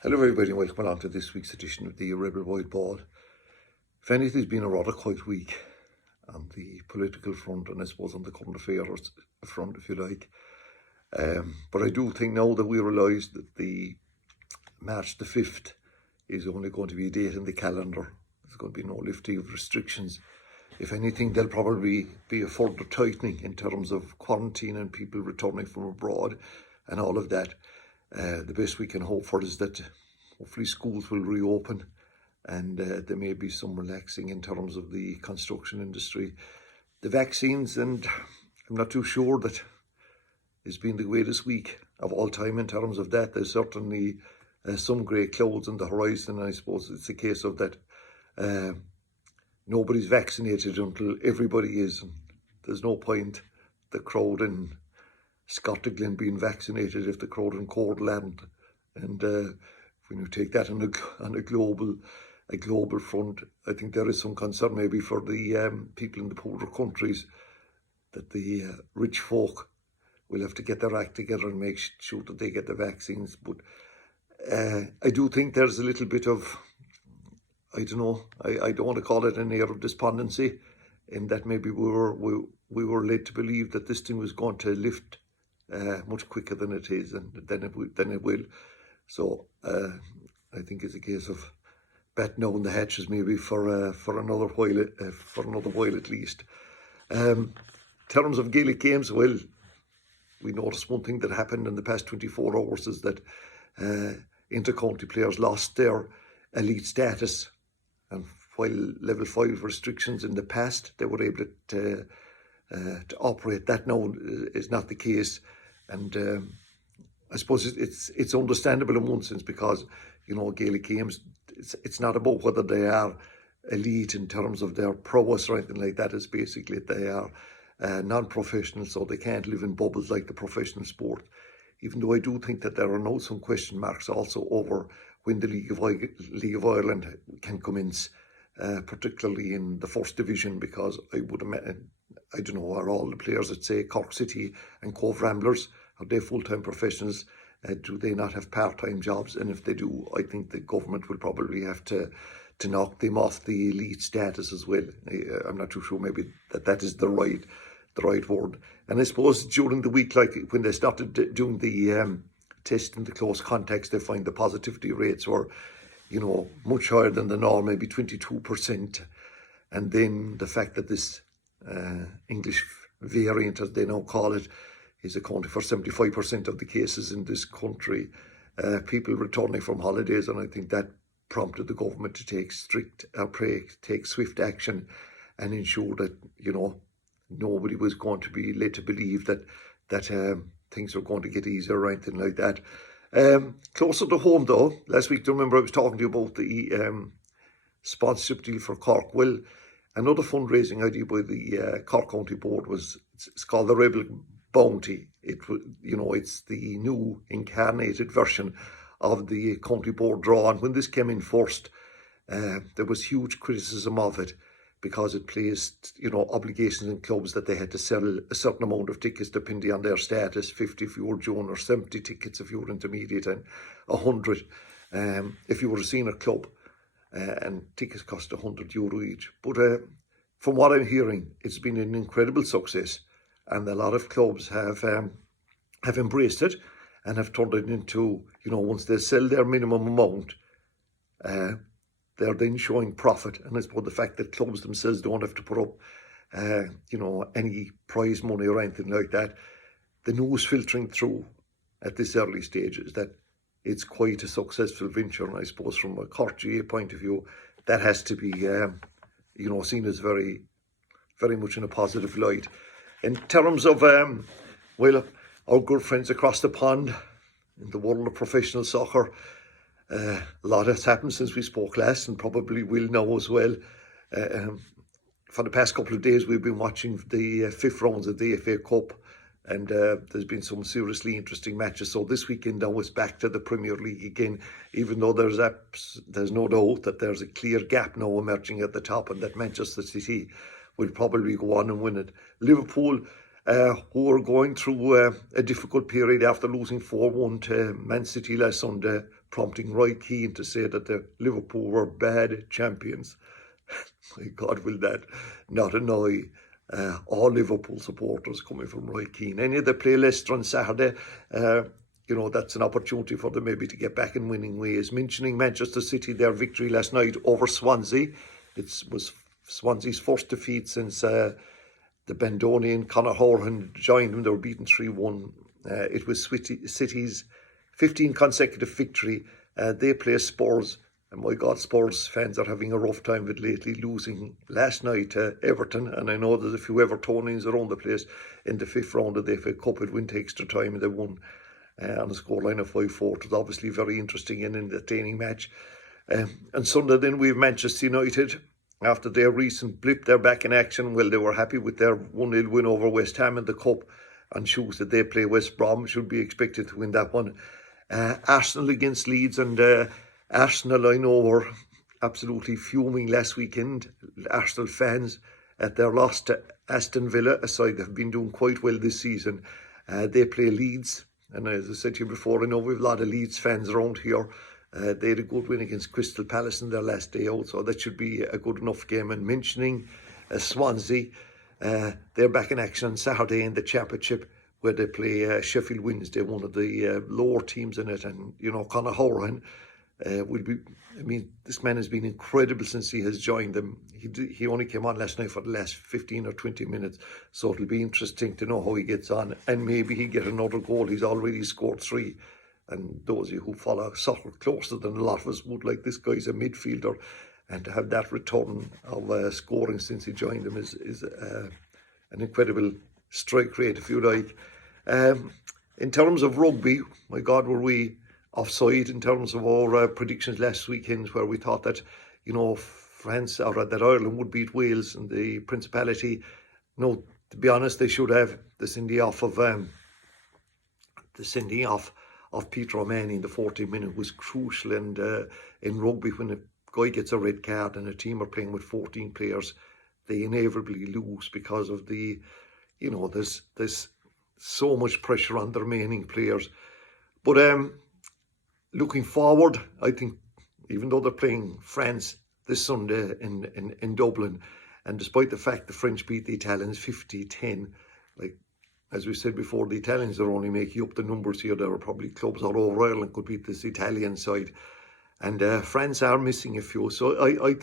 Hello everybody and welcome along to this week's edition of the Rebel Wide Ball. If anything's been a rather quiet week on the political front and I suppose on the current affairs front, if you like. But I do think now that we realise that the March the 5th is only going to be a date in the calendar. There's going to be no lifting of restrictions. If anything, there'll probably be a further tightening in terms of quarantine and people returning from abroad and all of that. The best we can hope for is that hopefully schools will reopen and there may be some relaxing in terms of the construction industry. The vaccines, and I'm not too sure that it's been the greatest week of all time in terms of that. There's certainly some grey clouds on the horizon. I suppose it's a case of that nobody's vaccinated until everybody is. And there's no point the crowd in Scotland being vaccinated if the crowd in Cork hadn't. And when you take that on a global front, I think there is some concern maybe for the people in the poorer countries that the rich folk will have to get their act together and make sure that they get the vaccines. But I do think there's a little bit of, I don't know, I don't want to call it an air of despondency, in that maybe we were led to believe that this thing was going to lift much quicker than it is, and then it will. So I think it's a case of batting down the hatches maybe for another while at least. In terms of Gaelic games, well, we noticed one thing that happened in the past 24 hours is that inter-county players lost their elite status, and while level 5 restrictions in the past they were able to operate, that now is not the case. And I suppose it's understandable in one sense, because Gaelic games, it's not about whether they are elite in terms of their prowess or anything like that. It's basically they are non-professional, so they can't live in bubbles like the professional sport. Even though I do think that there are now some question marks also over when the League of Ireland can commence, particularly in the first division, because I would imagine, I don't know, are all the players at say Cork City and Cove Ramblers, are they full-time professionals? Do they not have part-time jobs? And if they do, I think the government will probably have to knock them off the elite status as well. I'm not too sure maybe that is the right word. And I suppose during the week, like when they started doing the test in the close contacts, they find the positivity rates were, much higher than the norm, maybe 22%. And then the fact that this English variant, as they now call it, is accounting for 75% of the cases in this country. People returning from holidays, and I think that prompted the government to take swift action and ensure that nobody was going to be led to believe that things are going to get easier or anything like that. Closer to home though, last week, do you remember I was talking to you about the sponsorship deal for Cork? Well, another fundraising idea by the Cork County Board it's called the Rebel Bounty. It's the new incarnated version of the County Board draw. And when this came in first, there was huge criticism of it, because it placed, obligations in clubs that they had to sell a certain amount of tickets depending on their status, 50 if you were junior, 70 tickets if you were intermediate, and 100 if you were a senior club. And tickets cost €100 each. But from what I'm hearing, it's been an incredible success, and a lot of clubs have embraced it and have turned it into, once they sell their minimum amount, they're then showing profit. And I suppose the fact that clubs themselves don't have to put up, any prize money or anything like that, the news filtering through at this early stage is that it's quite a successful venture. And I suppose from a Cork GA point of view, that has to be, seen as very, very much in a positive light. In terms of, our good friends across the pond in the world of professional soccer, a lot has happened since we spoke last, and probably will now as well. For the past couple of days, we've been watching the fifth rounds of the FA Cup, and there's been some seriously interesting matches. So this weekend now it's back to the Premier League again, even though there's no doubt that there's a clear gap now emerging at the top, and that Manchester City will probably go on and win it. Liverpool who are going through a difficult period after losing 4-1 to Man City last Sunday, prompting Roy Keane to say that the Liverpool were bad champions. My God, will that not annoy all Liverpool supporters coming from Roy Keane? Any of the play Leicester on Saturday, that's an opportunity for them maybe to get back in winning ways. Mentioning Manchester City, their victory last night over Swansea. It was Swansea's first defeat since the Bandonian Conor Horan joined them. They were beaten 3-1. It was City's 15 consecutive victory. They play Spurs, and my God, Spurs fans are having a rough time with lately, losing last night to Everton. And I know there's a few Evertonians around the place in the 5th round of the FA Cup. It went to extra time and they won on a scoreline of 5-4. It was obviously a very interesting and entertaining match. And Sunday then we have Manchester United. After their recent blip, they're back in action. Well, they were happy with their 1-0 win over West Ham in the Cup on Tuesday. They play West Brom, should be expected to win that one. Arsenal against Leeds, and Arsenal, I know, were absolutely fuming last weekend. Arsenal fans at their loss to Aston Villa, a side that have been doing quite well this season. They play Leeds, and as I said to you before, I know we have a lot of Leeds fans around here. They had a good win against Crystal Palace in their last day out, so that should be a good enough game. And mentioning Swansea, they're back in action on Saturday in the Championship, where they play Sheffield Wednesday, one of the lower teams in it. And, Conor Horan will be, this man has been incredible since he has joined them. He only came on last night for the last 15 or 20 minutes, so it'll be interesting to know how he gets on. And maybe he'll get another goal. He's already scored 3. And those of you who follow soccer closer than a lot of us would, like, this guy's a midfielder, and to have that return of scoring since he joined them is an incredible strike rate, if you like. In terms of rugby, my God, were we offside in terms of our predictions last weekend, where we thought that, France or that Ireland would beat Wales in the Principality. No, to be honest, they should have. The sending off of Peter O'Mahony in the 40th minute was crucial. And in rugby, when a guy gets a red card and a team are playing with 14 players, they inevitably lose because of the, there's so much pressure on the remaining players. But looking forward, I think, even though they're playing France this Sunday in Dublin, and despite the fact the French beat the Italians 50-10, as we said before, the Italians are only making up the numbers here. There are probably clubs all over Ireland could beat this Italian side. And France are missing a few. So I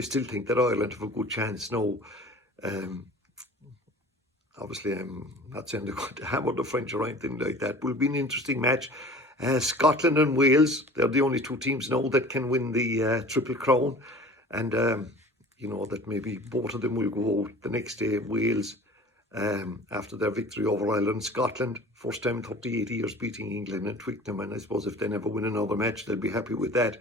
still think that Ireland have a good chance now. Obviously, I'm not saying they're going to hammer the French or anything like that. It will be an interesting match. Scotland and Wales, they're the only two teams now that can win the Triple Crown. And, that maybe both of them will go out the next day. Wales, after their victory over Ireland. Scotland, first time in 38 years beating England and Twickenham, and I suppose if they never win another match, they'll be happy with that.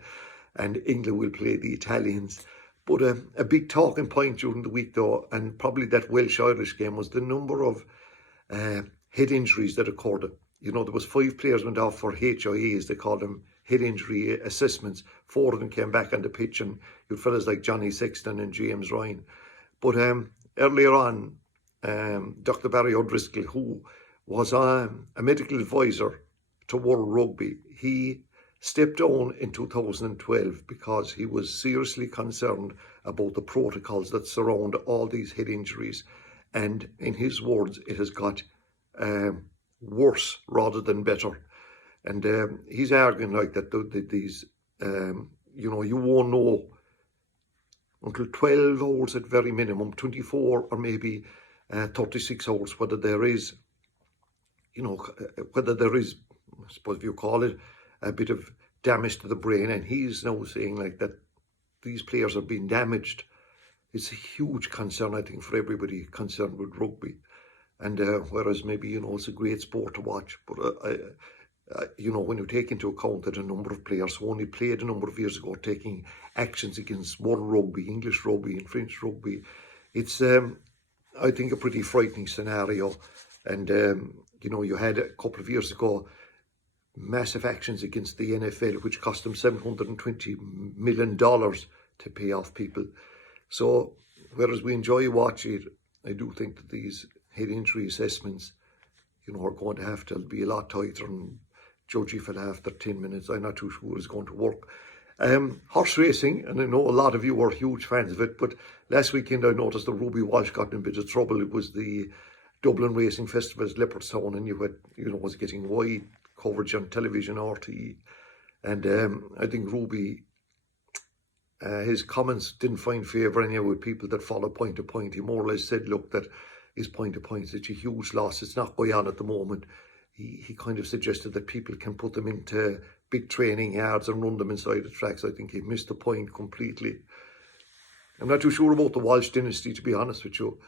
And England will play the Italians. But a big talking point during the week, though, and probably that Welsh-Irish game, was the number of head injuries that occurred. There was 5 players went off for HIAs, they call them head injury assessments. 4 of them came back on the pitch, and you had fellas like Johnny Sexton and James Ryan. But earlier on, Dr. Barry O'Driscoll, who was a medical advisor to World Rugby, he stepped down in 2012 because he was seriously concerned about the protocols that surround all these head injuries. And in his words, it has got worse rather than better. And he's arguing like that these, you won't know until 12 hours at very minimum, 24 or maybe 36 hours, whether there is, I suppose you call it, a bit of damage to the brain. And he's now saying like that these players are being damaged. It's a huge concern, I think, for everybody concerned with rugby. And whereas maybe, it's a great sport to watch, but when you take into account that a number of players who only played a number of years ago taking actions against World Rugby, English Rugby and French Rugby, it's, I think, a pretty frightening scenario. And, you had a couple of years ago massive actions against the NFL, which cost them $720 million to pay off people. So, whereas we enjoy watching it, I do think that these head injury assessments, are going to have to be a lot tighter and judge if it'll after 10 minutes. I'm not too sure it's going to work. Horse racing, and I know a lot of you are huge fans of it, but last weekend I noticed that Ruby Walsh got in a bit of trouble. It was the Dublin Racing Festival's Leopardstown, and was getting wide coverage on television, RTE, and I think Ruby, his comments didn't find favour anyway with people that follow point to point. He more or less said, look, that his point to point is such a huge loss. It's not going on at the moment. He kind of suggested that people can put them into big training yards and run them inside the tracks. I think he missed the point completely. I'm not too sure about the Walsh dynasty, to be honest with you.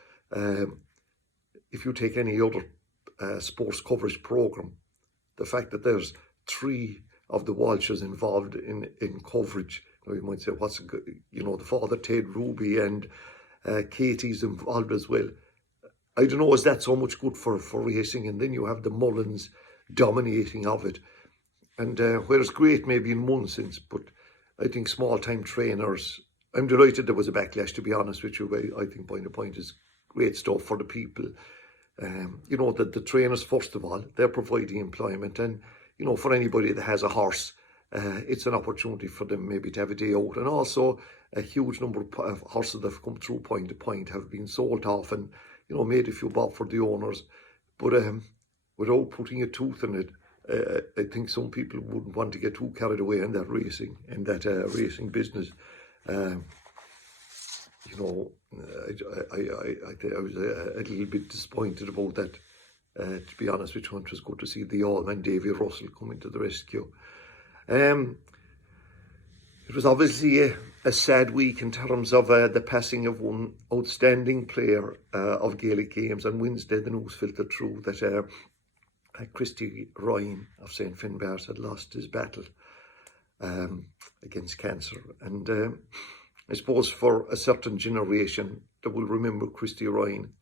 If you take any other sports coverage programme, the fact that there's 3 of the Walshes involved in coverage, you might say, the father Ted, Ruby, and Katie's involved as well. I don't know, is that so much good for racing? And then you have the Mullins dominating of it. And where it's great maybe in one sense, but I think small-time trainers, I'm delighted there was a backlash, to be honest with you. I think point to point is great stuff for the people. The trainers, first of all, they're providing employment. And, for anybody that has a horse, it's an opportunity for them maybe to have a day out. And also a huge number of horses that have come through point to point have been sold off and, made a few bob for the owners. But without putting a tooth in it, I think some people wouldn't want to get too carried away in that racing, racing business. I was a little bit disappointed about that. To be honest with you, it was good to see the Allman Davy Russell coming to the rescue. It was obviously a sad week in terms of the passing of one outstanding player of Gaelic games. On Wednesday, the news filtered through that Christy Ryan of St. Finbarrs had lost his battle against cancer. And I suppose for a certain generation that will remember Christy Ryan,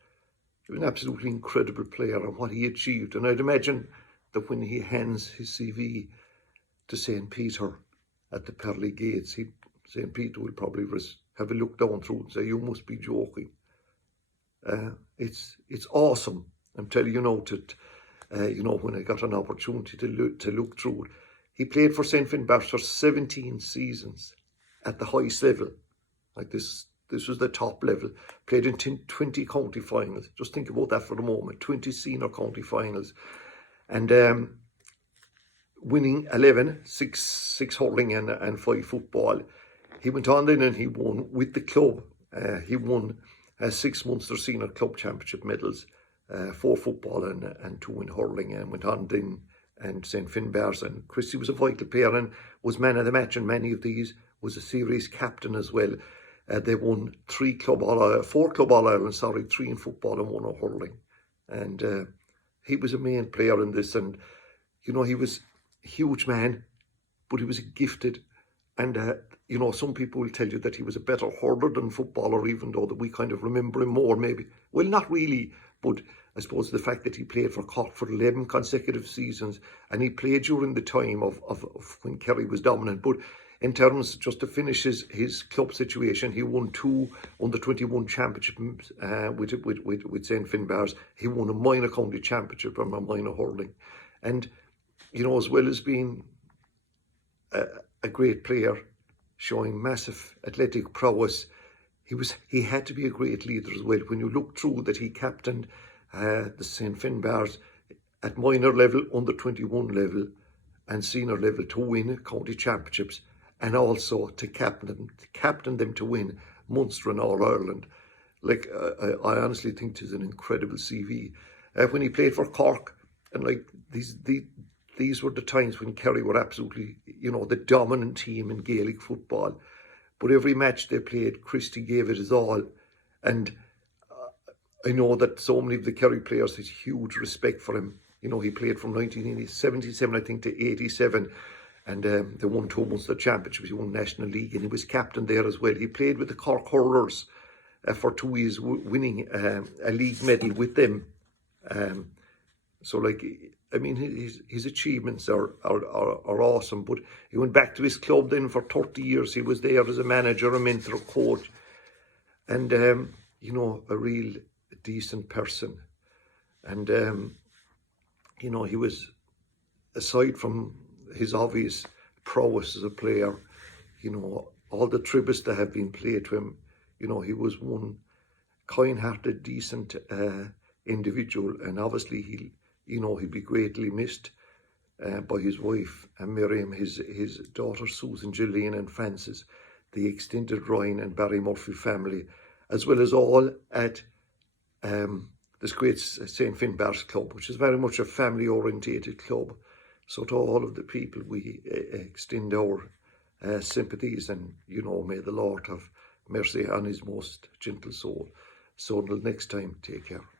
he was an absolutely incredible player and what he achieved. And I'd imagine that when he hands his CV to St. Peter at the pearly gates, St. Peter will probably have a look down through and say, you must be joking. It's awesome. I'm telling you now when I got an opportunity to look through it. He played for St. Finbarrs for 17 seasons at the highest level. Like this was the top level. Played in 20 county finals. Just think about that for a moment. 20 senior county finals. And winning 11, 6 hurling and 5 football. He went on then and he won with the club. He won 6 Munster Senior Club Championship medals, 4 football and 2 in hurling, and went on then and St. Finbarrs. And Christy was a vital player and was man of the match, and many of these was a series captain as well. They won 4 Club All-Ireland, 3 in football and 1 in hurling. And he was a main player in this, and he was a huge man, but he was gifted. And some people will tell you that he was a better hurler than footballer, even though that we kind of remember him more, maybe. Well, not really, but I suppose the fact that he played for Cork for 11 consecutive seasons, and he played during the time of when Kerry was dominant. But in terms, just to finish his club situation, he won 2 under-21 championships with St. Finbarrs. He won a minor county championship and a minor hurling. And, as well as being a great player, showing massive athletic prowess, he had to be a great leader as well. When you look through that, he captained the St. Finbarrs at minor level, under-21 level and senior level to win county championships, and also to captain them to win Munster and All-Ireland. Like, I honestly think it is an incredible CV. When he played for Cork, and like these were the times when Kerry were absolutely, the dominant team in Gaelic football. But every match they played, Christy gave it his all. And I know that so many of the Kerry players had huge respect for him. He played from 1977, I think, to 87. And they won 2 Munster Championships. He won National League, and he was captain there as well. He played with the Cork Hurlers for 2 years, winning a league medal with them. His achievements are awesome. But he went back to his club then for 30 years. He was there as a manager, a mentor, a coach, and a real decent person. And, you know, he was, aside from his obvious prowess as a player, you know, all the tributes that have been played to him, you know, he was one kind-hearted, decent individual, and obviously he'd be greatly missed by his wife Miriam, his daughter Susan, Gillian and Francis, the extended Ryan and Barry Murphy family, as well as all at this great St. Finbarrs club, which is very much a family-orientated club. So to all of the people, we extend our sympathies, and, you know, may the Lord have mercy on his most gentle soul. So until next time, take care.